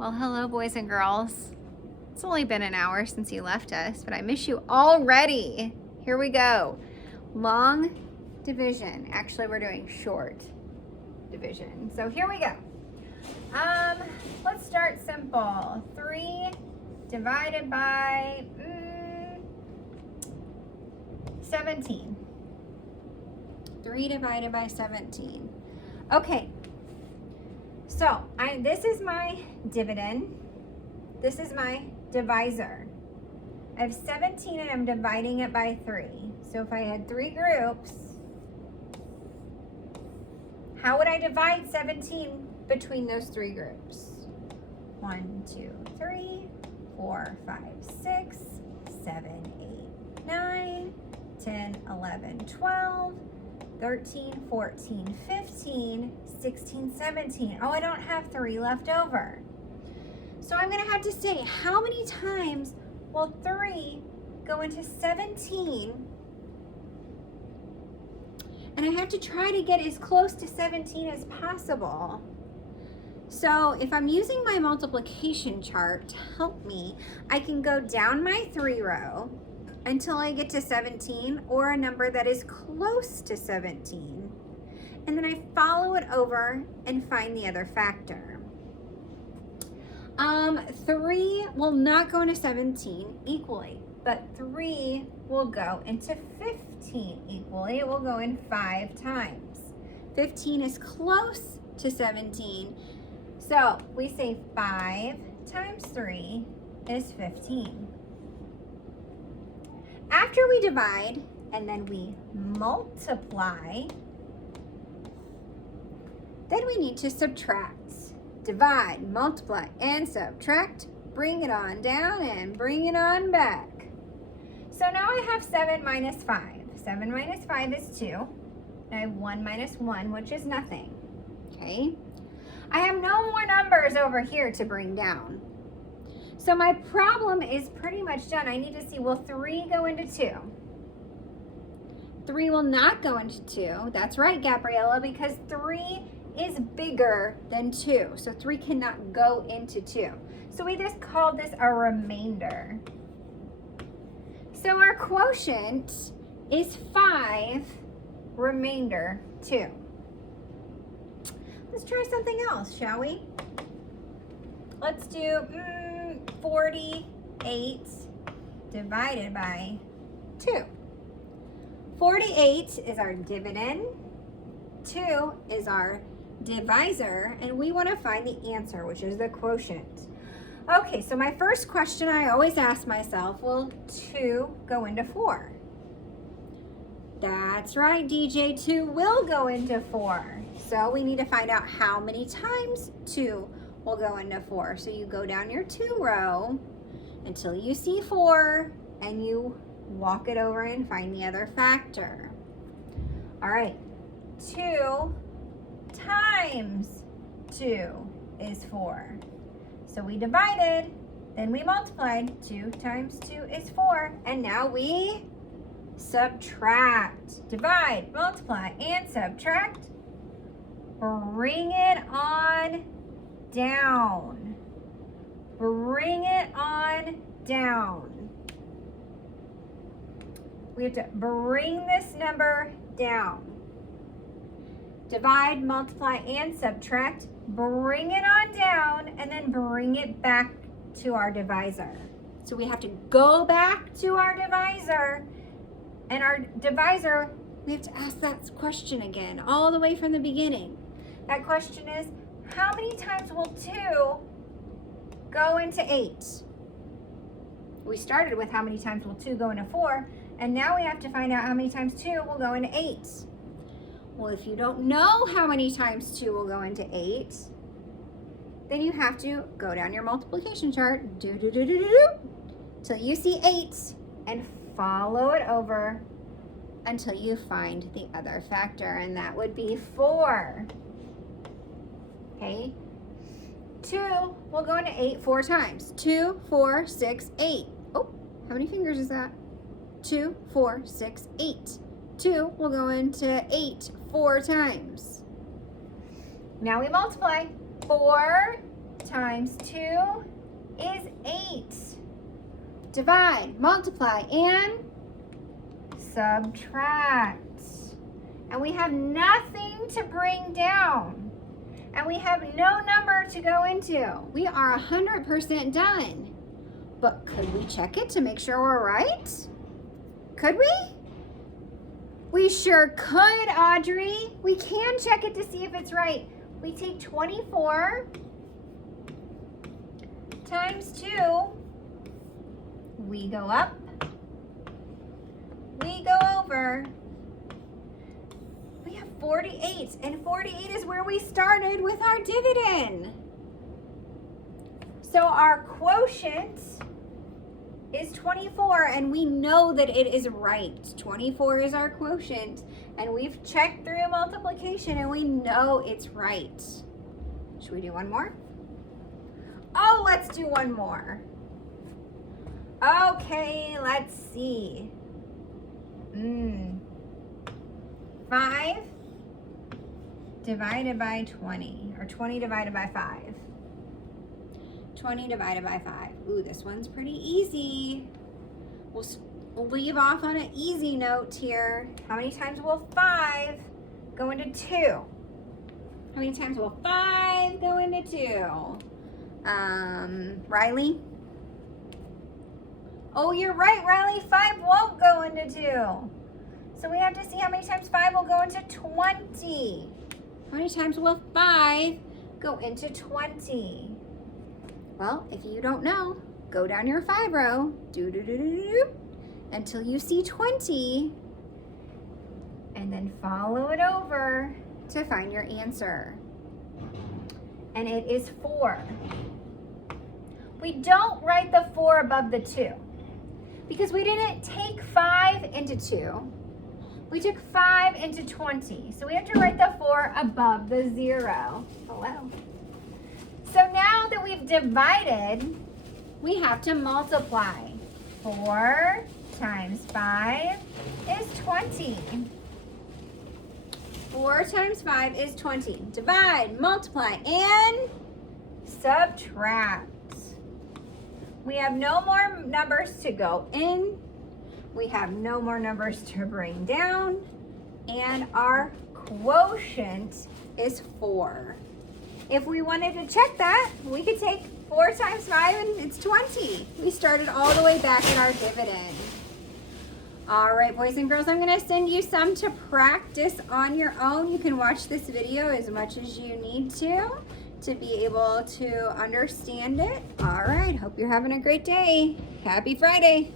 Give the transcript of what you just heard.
Well, hello, boys and girls. It's only been an hour since you left us, but I miss you already. Here we go. Long division. Actually, we're doing short division. So here we go. Let's start simple. 3 divided by 17. 3 divided by 17. Okay. So this is my dividend. This is my divisor. I have 17 and I'm dividing it by 3. So if I had 3 groups, how would I divide 17 between those 3 groups? 1, 2, 3, 4, 5, 6, 7, 8, 9, 10, 11, 12, 13, 14, 15, 16, 17. Oh, I don't have 3 left over. So I'm going to have to say, how many times will 3 go into 17? And I have to try to get as close to 17 as possible. So if I'm using my multiplication chart to help me, I can go down my 3 row until I get to 17 or a number that is close to 17. And then I follow it over and find the other factor. 3 will not go into 17 equally, but 3 will go into 15 equally. It will go in 5 times. 15 is close to 17. So we say 5 times 3 is 15. After we divide and then we multiply, then we need to subtract. Divide, multiply, and subtract. Bring it on down and bring it on back. So now I have 7 minus 5. 7 minus 5 is 2. And I have 1 minus 1, which is nothing. Okay? I have no more numbers over here to bring down. So my problem is pretty much done. I need to see, will 3 go into 2? 3 will not go into 2. That's right, Gabriella, because 3 is bigger than 2. So 3 cannot go into 2. So we just called this a remainder. So our quotient is 5 remainder 2. Let's try something else, shall we? Let's do 48 divided by 2. 48 is our dividend. 2 is our divisor, and we want to find the answer, which is the quotient. Okay, so my first question I always ask myself, will 2 go into 4? That's right, DJ, 2 will go into 4. So we need to find out how many times 2 will go into 4. So you go down your 2 row until you see 4, and you walk it over and find the other factor. All right, 2 times 2 is 4. So we divided, then we multiplied. 2 times 2 is 4. And now we subtract. Divide, multiply, and subtract. Bring it on down. Bring it on down. We have to bring this number down. Divide, multiply, and subtract. Bring it on down, and then bring it back to our divisor. So we have to go back to our divisor, and our divisor, we have to ask that question again, all the way from the beginning. That question is, how many times will 2 go into 8? We started with how many times will 2 go into 4, and now we have to find out how many times 2 will go into 8. Well, if you don't know how many times 2 will go into 8, then you have to go down your multiplication chart, till you see 8, and follow it over until you find the other factor, and that would be 4. Okay? 2 will go into 8 4 times. 2, 4, 6, 8. Oh, how many fingers is that? 2, 4, 6, 8. 2 will go into 8 4 times. Now we multiply. 4 times 2 is 8. Divide, multiply, and subtract. And we have nothing to bring down. And we have no number to go into. We are 100% done. But could we check it to make sure we're right? Could we? We sure could, Audrey. We can check it to see if it's right. We take 24 times 2. We go up. We go over. We have 48, and 48 is where we started with our dividend. So our quotient is 24, and we know that it is right. 24 is our quotient, and we've checked through multiplication, and we know it's right. Should we do one more? Oh, let's do one more. Okay, let's see. 5 divided by 20, or 20 divided by 5. 20 divided by 5. Ooh, this one's pretty easy. We'll leave off on an easy note here. How many times will 5 go into 2? How many times will 5 go into 2? Riley? Oh, you're right, Riley. 5 won't go into 2. So we have to see how many times 5 will go into 20. How many times will 5 go into 20? Well, if you don't know, go down your 5 row, until you see 20, and then follow it over to find your answer. And it is 4. We don't write the 4 above the 2 because we didn't take 5 into 2. We took 5 into 20. So we have to write the 4 above the 0. Hello. So now that we've divided, we have to multiply. 4 times 5 is 20. 4 times 5 is 20. Divide, multiply, and subtract. We have no more numbers to go in. We have no more numbers to bring down. And our quotient is 4. If we wanted to check that, we could take 4 times 5 and it's 20. We started all the way back at our dividend. All right, boys and girls, I'm gonna send you some to practice on your own. You can watch this video as much as you need to be able to understand it. All right, hope you're having a great day. Happy Friday.